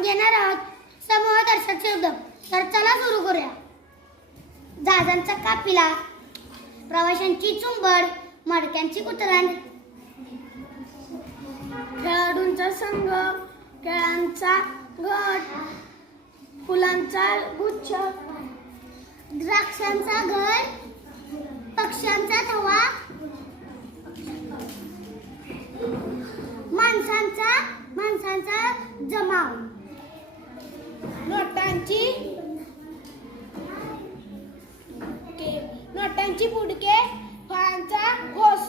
आपण घेणार आहोत समूह दर्शन शब्द. तर चला सुरू करूया. जहाजांचा काफिला, प्रवाशांची चुंबड, मडक्यांची कुतरण, खेळाडूंचा संघ, खेळांचा गट, फुलांचा गुच्छ, द्राक्षांचा घर, पक्ष्यांचा थवा, माणसांचा जमाव, नोटांची पुडके, फळांचा घोस,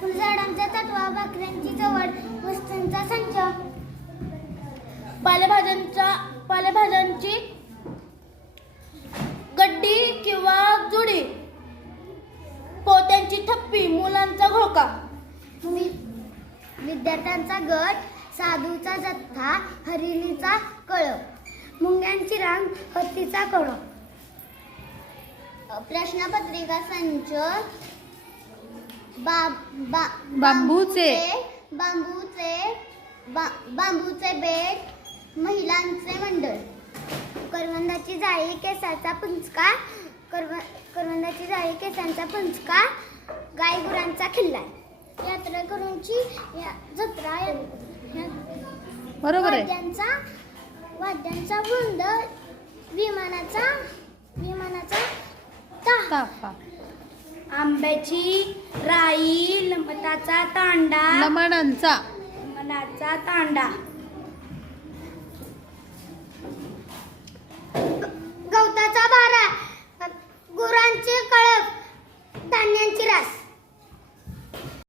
फुलझाडांचा तटवा, बकऱ्यांची जवळ, वस्तूंचा संच, पालेभाज्यांची गड्डी किंवा जुडी, पोत्यांची थप्पी, मुलांचा घोका, विद्यार्थ्यांचा गट, साधूचा जथ्था, हरिणीचा कळप, मुंग्यांची रांग, हत्तीचा कळप, प्रश्नपत्रिका संच, बांबूचे बेट, महिलांचे मंडळ, करवंदाची जाळी, केसांचा पंचका, गायगुरांचा खिल्लार, यात्रेकरूंची जत्रा, बरोबर आहे. वाद्यांचा वृंद, विमानाचा ताफा, आंब्याची राई, लंपटाचा तांडा, लमणांचा तांडा, गवताचा बारा, गुरांचे कळप, धान्यांची रास.